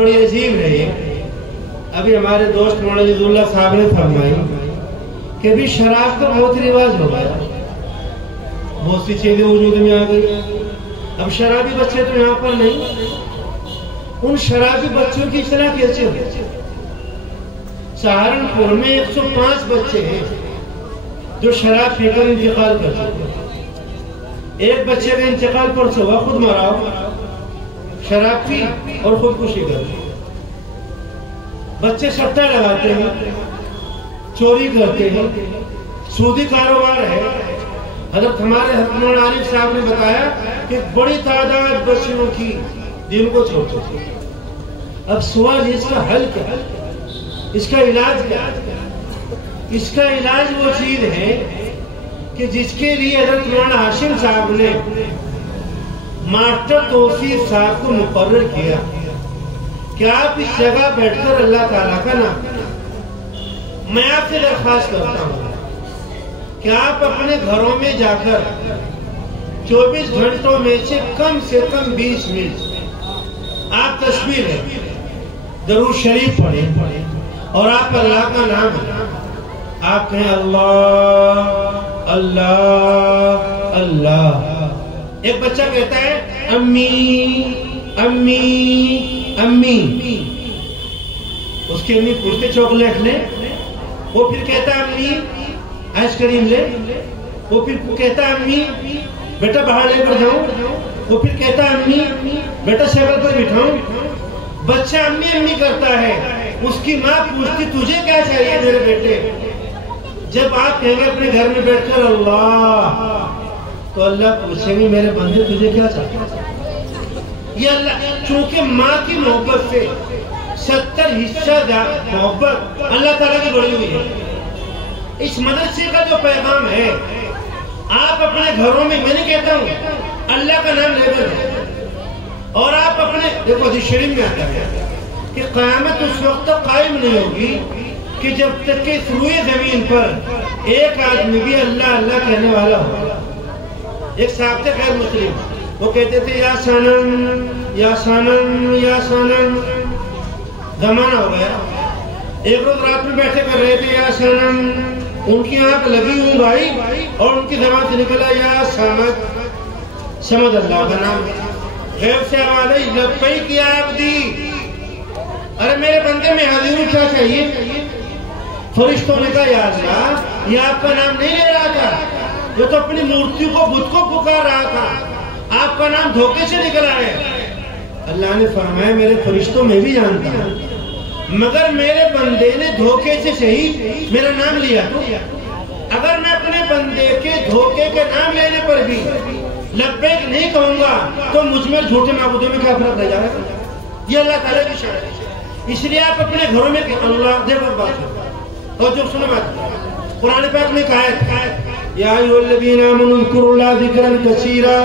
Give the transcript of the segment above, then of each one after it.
بڑی عجیب ہے یہ. ابھی ہمارے دوست مولانا عزیز اللہ صاحب نے فرمائی کہ بھی شراب کا بہت رواج ہو گیا, بہت سی چیزیں وجود میں آ گئی. اب شرابی بچے تو یہاں پر نہیں, ان شرابی بچوں کی اصلاح کیسے ہو؟ سہارنپور میں 105 بچے ہیں جو شراب پی کر انتقال کر چکے. ایک بچے کا انتقال پرسوں ہوا, خود مرا ہو, شراب پی اور خودکشی کر دی. بچے سٹا لگاتے ہیں, چوری کرتے ہیں, سودی کاروبار ہے. حضرت ہمارے حکمران عارف صاحب نے بتایا کہ بڑی تعداد بچوں کی دین کو چھوڑ چکی. اب سوال اس کا حل کیا, اس کا علاج کیا؟ اس کا علاج وہ چیز ہے کہ جس کے لیے حضرت مولانا ہاشم صاحب نے ماسٹر توصیف صاحب کو مقرر کیا کہ آپ اس جگہ بیٹھ کر اللہ تعالیٰ کا نام. میں آپ سے درخواست کرتا ہوں کہ آپ اپنے گھروں میں جا کر 24 گھنٹوں میں سے کم 20 منٹ آپ تسبیح لیں, درود شریف پڑھیں اور آپ اللہ کا نام لیں. آپ کہیں اللہ اللہ اللہ. ایک بچہ کہتا ہے امی امی امی, اس کی امی پوچھتے چاکلیٹ لے, وہ پھر کہتا ہے امی آئس کریم لے, وہ پھر کہتا ہے امی بیٹا باہر لے کر جاؤں, وہ پھر کہتا ہے امی بیٹا سائیکل پر بٹھاؤں. بچہ امی امی کرتا ہے, اس کی ماں پوچھتی تجھے کیا چاہیے میرے بیٹے؟ جب آپ کہیں گے اپنے گھر میں بیٹھ کر اللہ, تو اللہ پوچھیں گے میرے بندے تجھے کیا چاہیے؟ یہ اللہ, چونکہ ماں کی محبت سے 70 حصہ محبت اللہ تعالیٰ کی بڑی ہوئی ہے. اس مدرسے کا جو پیغام ہے, آپ اپنے گھروں میں, میں نہیں کہتا ہوں اللہ کا نام لے کر, اور آپ اپنے دیکھو حدیث شریف میں آتا ہے کہ قیامت اس وقت تک قائم نہیں ہوگی کہ جب تک کہ اس روئے زمین پر ایک آدمی بھی اللہ اللہ کہنے والا ہو. ایک صاحب تھے غیر مسلم, وہ کہتے تھے یا سنم یا سنم یا سنم. زمانہ ہو گیا, ایک روز رات میں بیٹھے کر رہے تھے یا سنم, ان کی آنکھ لگی ہوں بھائی اور ان کی زبان سے نکلا یا سمد. سمد اللہ کا نام ہے. غیب سے آواز ہے لبیک یا عبدی, ارے میرے بندے میں حاضر ہوں, کیا چاہیے؟ فرشتوں نے کہا یا اللہ یہ آپ کا نام نہیں لے رہا تھا, یہ تو اپنی مورتی کو بت کو پکار رہا تھا, آپ کا نام دھوکے سے نکلا ہے. اللہ نے فرمایا میرے فرشتوں میں بھی جانتا ہوں, مگر میرے بندے نے دھوکے سے صحیح میرا نام لیا. اگر میں اپنے بندے کے دھوکے کے نام لینے پر بھی لبیک نہیں کہوں گا تو مجھ میں جھوٹے معبودوں میں کیا فرق رہ جائے گا؟ یہ اللہ تعالیٰ کی شان ہے. اس لیے آپ اپنے گھروں میں اللہ دیکھو بات ہے, اور جو سنو بات قرآن پاک میں کہا ہے یا ایھا الذین آمنوا اذکروا اللہ ذکرا کثیرا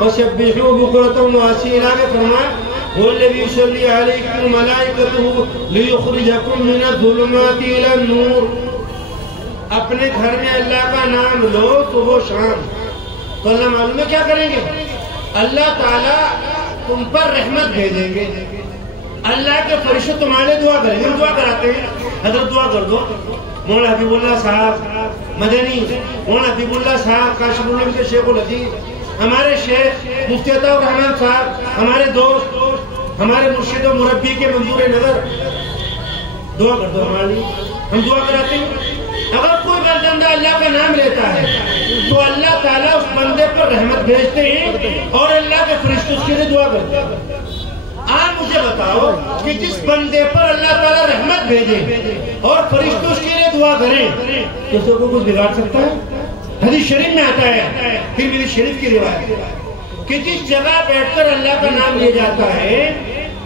وسبحوہ بکرۃ واسیلا, کہ فرمایا هو الذی یصلی علیکم ملائکتہ لیخرجکم من الظلمات الی النور. اپنے گھر میں اللہ کا نام لو صبح و شام, تو اللہ معلوم ہے کیا کریں گے؟ اللہ تعالیٰ تم پر رحمت بھیجیں گے. اللہ کے فرشتے تمہارے دعا کریں گے. ہم دعا کراتے ہیں, حضرت دعا کر دو. مولانا حبیب اللہ صاحب مدنی, مولانا حبیب اللہ صاحب کاشف العلوم کے شیخ العزیز, ہمارے شیخ مفتی عطا الرحمن صاحب, ہمارے دوست, ہمارے مرشد و مربی کے منظور نظر, دعا کر دو ہمارے لیے. ہم دعا کراتے ہیں. اگر کوئی بندہ اللہ کا نام لیتا ہے تو اللہ تعالیٰ اس بندے پر رحمت بھیجتے ہیں اور اللہ کے فرشتے اس کے لیے دعا کرتے ہیں. آپ مجھے بتاؤ کہ جس بندے پر اللہ تعالیٰ رحمت بھیجے اور فرشتے اس کے لیے دعا کریں تو اس کو کچھ بگاڑ سکتا ہے؟ حدیث شریف میں آتا ہے, پھر بھی شریف کی روایت کہ جس جگہ بیٹھ کر اللہ کا نام لیا جاتا ہے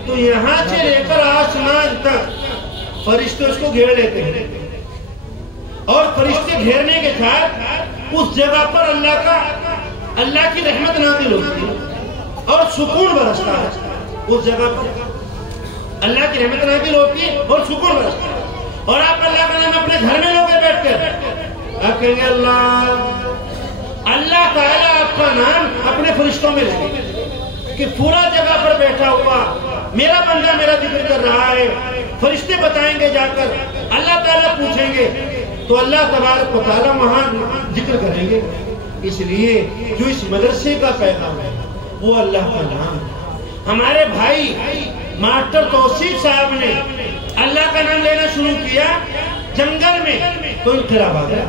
تو یہاں سے لے کر آسمان تک فرشتے اس کو گھیر لیتے ہیں, اور فرشتے گھیرنے کے ساتھ اس جگہ پر اللہ کی رحمت نازل ہوتی ہے اور سکون برستا ہے. اس جگہ پر اللہ کی رحمت نازل ہوتی ہے اور سکون برستا ہے. اور آپ اللہ کا نام اپنے گھر میں لوگے بیٹھ کر آپ کہیں گے اللہ تعالیٰ آپ کا نام اپنے فرشتوں میں لگے کہ پورا جگہ پر بیٹھا ہوا میرا بندہ میرا ذکر کر رہا ہے، فرشتے بتائیں گے جا کر، اللہ تعالیٰ پوچھیں گے تو اللہ تبارک و تعالیٰ وہاں ذکر کریں گے۔ اس لیے جو اس مدرسے کا پیغام ہے وہ اللہ کا نام ہے۔ ہمارے بھائی ماسٹر توصیف صاحب نے اللہ کا نام لینا شروع کیا جنگل میں تو انقلاب آ گیا۔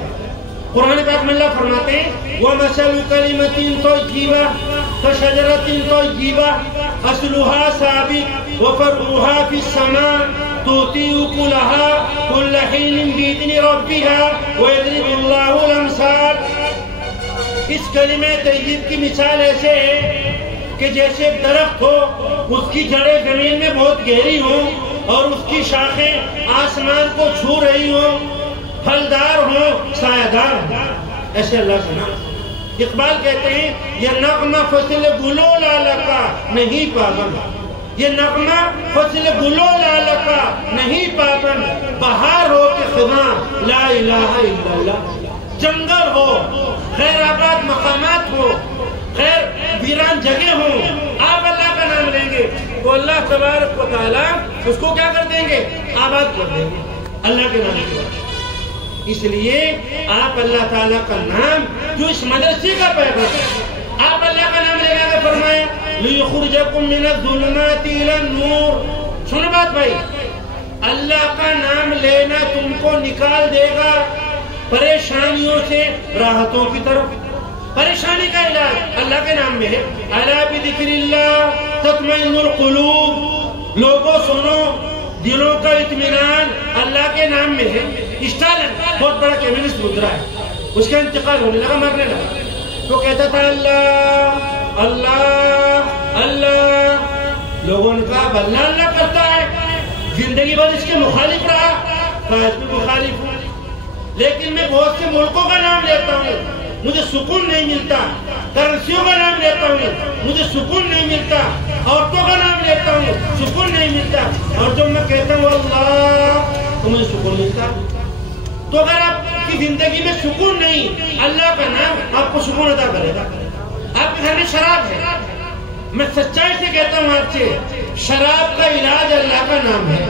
قرآن پاک میں اللہ فرماتے ہیں وَمَثَلُ كَلِمَةٍ طَيِّبَةٍ كَشَجَرَةٍ طَيِّبَةٍ أَصْلُهَا ثَابِتٌ وَفَرْعُهَا فِي السَّمَاءِ تُؤْتِي أُكُلَهَا كُلَّ حِينٍ بِإِذْنِ رَبِّهَا وَيَضْرِبُ اللَّهُ الْأَمْثَالَ۔ اس کلمہ طیب کی مثال ایسے ہے کہ جیسے ایک درخت ہو، اس کی جڑیں زمین میں بہت گہری ہوں اور اس کی شاخیں آسمان کو چھو رہی ہوں، پھلدار ہوں، سایہ دار ہوں، ایسے اللہ کا نام۔ اقبال کہتے ہیں یہ نغمہ فصل گلو لالہ کا نہیں پابند، یہ نغمہ فصل گلو لالہ کا نہیں پابند، بہار ہو کہ خزاں لا الہ الا اللہ، جنگل ہو، غیر آباد مقامات ہو، غیر ویران جگہ ہوں، آپ اللہ کا نام لیں گے تو اللہ تبارک و تعالیٰ اس کو کیا کر دیں گے؟ آباد کر دیں گے اللہ کے نام سے۔ اس لیے آپ اللہ تعالیٰ کا نام جو اس مدرسے کا پیغام ہے، آپ اللہ کا نام لے گا، فرمایا لِيُخْرِجَكُم مِّنَ الظُّلُمَاتِ إِلَى النُّورِ۔ سنو بات بھائی، اللہ کا نام لینا تم کو نکال دے گا پریشانیوں سے راحتوں کی طرف۔ پریشانی کا علاج اللہ کے نام میں ہے، الا بذکر اللہ تطمئن القلوب۔ لوگوں سنو، دلوں کا اطمینان اللہ کے نام میں ہے۔ اسٹالن بہت بڑا کمیونسٹ گزرا ہے، اس کا انتقال ہونے لگا، مرنے لگا، تو کہتا تھا اللہ اللہ اللہ۔ لوگوں نے کہا اب اللہ اللہ کرتا ہے، زندگی بھر اس کے مخالف رہا، آج بھی مخالف ہوں، لیکن میں بہت سے ملکوں کا نام لیتا ہوں، مجھے سکون نہیں ملتا، کرنسیوں کا نام لیتا ہوں، مجھے سکون نہیں ملتا، عورتوں کا نام لیتا ہوں، سکون نہیں ملتا، اور جب میں کہتا ہوں اللہ تو مجھے سکون ملتا۔ تو اگر آپ کی زندگی میں سکون نہیں، اللہ کا نام آپ کو سکون عطا کرے گا۔ آپ کے گھر میں شراب ہے، میں سچائی سے کہتا ہوں آپ سے، شراب کا علاج اللہ کا نام ہے،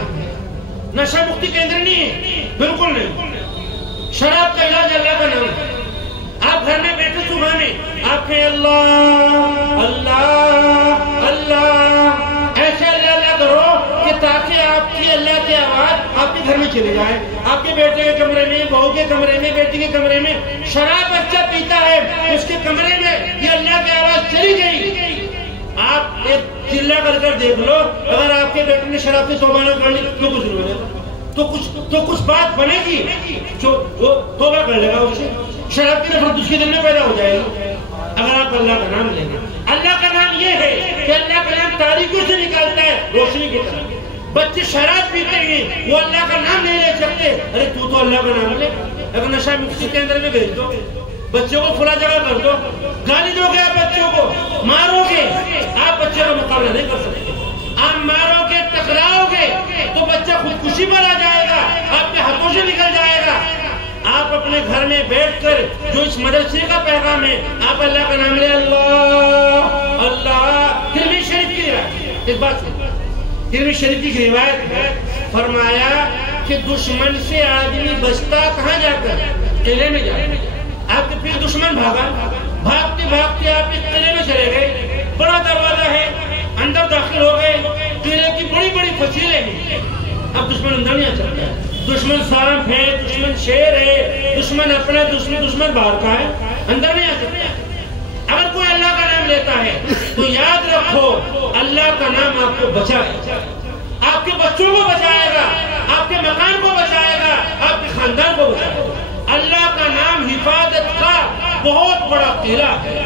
نشہ مکتی کیندر نہیں ہے، بالکل نہیں، شراب کا علاج اللہ کا نام ہے۔ آپ گھر میں بیٹھے صبح میں آپ کہیں اللہ اللہ اللہ، ایسے اللہ اللہ کرو کہ تاکہ آپ کی اللہ کی آواز آپ کے گھر میں چلے جائے، آپ کے بیٹے کے کمرے میں، بہو کے کمرے میں، بیٹی کے کمرے میں۔ شراب بچہ پیتا ہے، اس کے کمرے میں یہ اللہ کی آواز چلی گئی، آپ ایک چلا کر دیکھ لو، اگر آپ کے بیٹے نے شراب سے توبہ نہ کر لی تو کچھ نہیں ہوگا، تو کچھ بات بنے گی جو وہ توبہ کر لے گا، اسے شراب کی نفرت اس کے دل میں پیدا ہو جائے گی۔ اگر آپ اللہ کا نام لیں گے، اللہ کا نام یہ ہے کہ اللہ کا نام تاریکیوں سے نکالتا ہے روشنی کی طرف۔ بچے شراب پیتے ہیں، وہ اللہ کا نام نہیں لے سکتے، ارے تو اللہ کا نام لے۔ اگر نشہ مکتی کے اندر میں بھیج دو، بچوں کو کھلا جگہ کر دو، گالی دو گے، آپ بچوں کو مارو گے، آپ بچے کا مقابلہ نہیں کر سکتے۔ آپ مارو گے، ٹکراؤ گے تو بچہ خودکشی پر آ جائے گا، آپ کے ہاتھوں سے نکل جائے گا۔ آپ اپنے گھر میں بیٹھ کر جو اس مدرسے کا پیغام ہے، آپ اللہ کا نام لے، اللہ اللہ۔ ترمذی شریف کی روایت، اس بات سے ترمذی شریف کی روایت ہے، فرمایا کہ دشمن سے آدمی بچتا کہاں جا کر؟ قلعے میں جا کر۔ آپ کے پھر دشمن بھاگا، بھاگتے بھاگتے آپ اس قلعے میں چلے گئے، بڑا دروازہ ہے، اندر داخل ہو گئے، قلعے کی بڑی بڑی فصیلیں ہیں، اب دشمن اندر نہیں آ سکتا، دشمن سانپ ہے، دشمن شیر ہے، دشمن اپنا، دشمن باہر کا ہے، اندر نہیں آ سکتا۔ اگر کوئی اللہ کا نام لیتا ہے تو یاد رکھو اللہ کا نام آپ کو بچائے، آپ کے بچوں کو بچائے گا، آپ کے مکان کو بچائے گا، آپ کے خاندان کو بچائے گا۔ اللہ کا نام حفاظت کا بہت بڑا قلعہ ہے،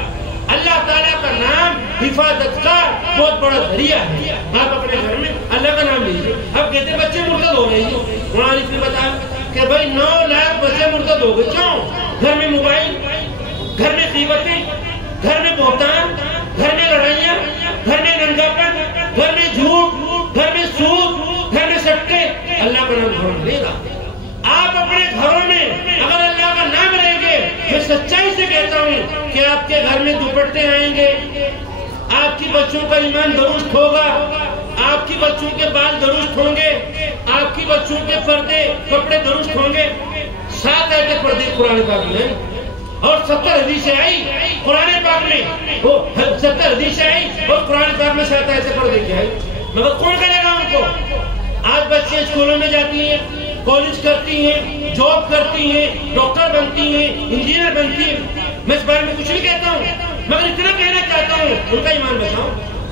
اللہ تعالیٰ کا نام حفاظت کا بہت بڑا ذریعہ ہے۔ آپ اپنے گھر میں اللہ کا نام لیجیے۔ اب کہتے بچے مرتد ہو رہے ہیں، مولانا نے بتایا کہ بھائی 9 لاکھ بچے مرتد ہو گئے، کیوں؟ گھر میں موبائل، گھر میں غیبتیں، گھر میں بہتان، گھر میں لڑائیاں، گھر میں ننگاپن، گھر میں جھوٹ، گھر میں سود، گھر میں سٹے۔ اللہ کا نام گھروں میں لے گا۔ آپ اپنے گھروں میں اگر اللہ کا نام لیں گے، میں سچائی سے کہتا ہوں کہ آپ کے گھر میں دوپٹے آئیں گے، آپ کی بچوں کا ایمان درست ہوگا، آپ کی بچوں کے بال درست ہوں گے۔ باقی بچوں کے پردے کپڑے درست ہوں گے، 7 آیتیں پردے قرآن پاک میں اور 70 حدیثیں آئی قرآن پاک میں، وہ 70 حدیثیں آئی اور قرآن پاک میں 7 آیتیں پردے کی آئی، مگر کون کرے گا ان کو؟ آج بچے اسکولوں میں جاتی ہیں، کالج کرتی ہیں، جاب کرتی ہیں، ڈاکٹر بنتی ہیں، انجینئر بنتی ہیں. میں اس بارے میں کچھ نہیں کہتا ہوں، مگر اتنا کہنا چاہتا ہوں ان کا ایمان بچاؤ.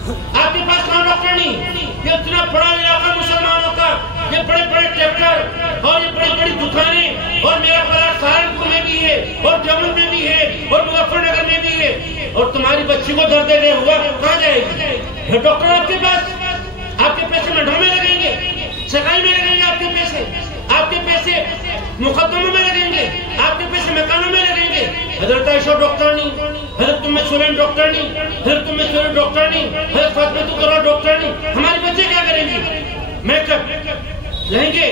آپ کے پاس کون ڈاکٹر نہیں؟ یہ اتنا بڑا علاقہ مسلمانوں کا، یہ بڑے بڑے ٹریکٹر اور یہ بڑی بڑی دکانیں، اور میرا پڑا سہارنپور میں بھی ہے اور جموں میں بھی ہے اور مظفر نگر میں بھی ہے، اور تمہاری بچی کو درد دے ہوا کہاں جائے گی؟ ڈاکٹر آپ کے پاس، آپ کے پیسے منڈوں میں لگیں گے، سگائی میں لگیں گے، آپ کے پیسے مقدموں میں لگیں گے، آپ کے پیسے مکانوں میں لگیں گے. حضرت عائشہ ڈاکٹر نہیں، حضرت ام سلیم ڈاکٹر نہیں، حضرت ام سلیم ڈاکٹر نہیں، حضرت فاطمہ الزہرا ڈاکٹر نہیں. ہمارے بچے کیا کریں گے؟ میک اپ، لہنگے،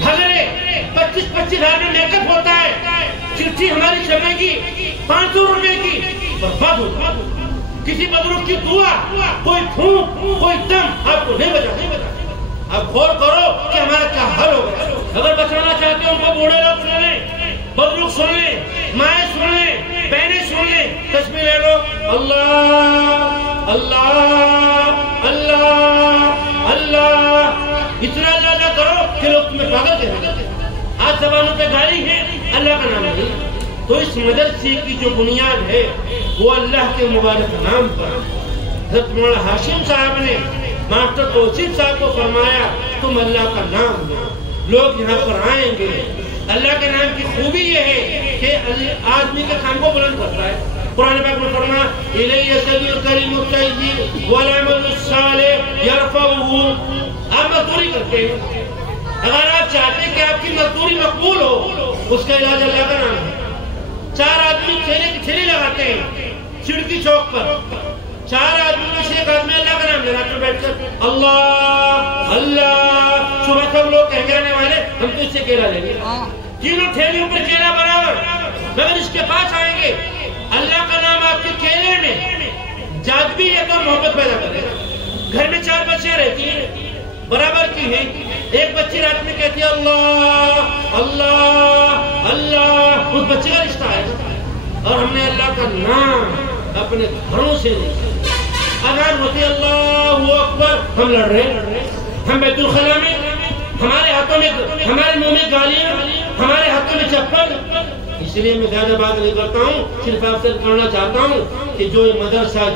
گھاگرے، 25-25 ہزار میں میک اپ ہوتا ہے. چٹھی ہماری چلے گی 500 روپے کی، برباد ہوتا. کسی بزرگ کی دعا، کوئی پھونک، کوئی دم آپ کو نہیں بچا. اب غور کرو کہ ہمارا کیا حل ہوگا. اگر بچانا چاہتے ہو ان کو بوڑھے لوگ سن لیں، بزرگ سن لیں، مائیں سن لیں، بہنیں سن لیں، تسبیح لے لو، اللہ اللہ اللہ اللہ، اتنا اللہ اللہ کرو کہ لوگ تمہیں پاگل کہیں. آج زبانوں پہ گالی ہے، اللہ کا نام نہیں. تو اس مدرسے کی جو بنیاد ہے وہ اللہ کے مبارک نام پر. حضرت مولانا ہاشم صاحب نے ماسٹر توصیف صاحب کو فرمایا تم اللہ کا نام لو، لوگ یہاں پر آئیں گے. اللہ کے نام کی خوبی یہ ہے کہ آدمی کے کام کو بلند کرتا ہے. قرآن پاک میں فرمایا الیہ یصعد الکلم الطیب والعمل الصالح یرفعہ. آپ مزدوری کرتے ہیں، اگر آپ چاہتے ہیں کہ آپ کی مزدوری مقبول ہو، اس کا علاج اللہ کا نام ہے. 4 آدمی ٹھیلے کی ٹھیلی لگاتے ہیں سڑکی چوک پر، 4 آدمی میں سے ایک آدمی اللہ کا نام لے رہا بیٹھ کر اللہ اللہ. صبح سب لوگ کہیں گے والے ہم تو اس سے کیلا لیں گے، تینوں ٹھیلیوں پر کیلا برابر، مگر اس کے پاس آئیں گے. اللہ کا نام آپ کے کیلے میں جاذبی ہے تو محبت پیدا کرے گا. گھر میں 4 بچیاں رہتی ہیں برابر کی ہیں، ایک بچی رات میں کہتی ہے اللہ اللہ اللہ، اس بچے کا رشتہ ہے. اور ہم نے اللہ کا نام اپنے گھروں سے اذان ہوتی اللہ اکبر، ہم لڑ رہے ہیں، ہم بیت الخلا میں، ہمارے ہاتھوں میں، ہمارے منہ میں گالیاں، ہمارے ہاتھوں میں چپل. اس لیے میں زیادہ بات نہیں کرتا ہوں، صرف آپ سے کہنا چاہتا ہوں کہ جو مدرسہ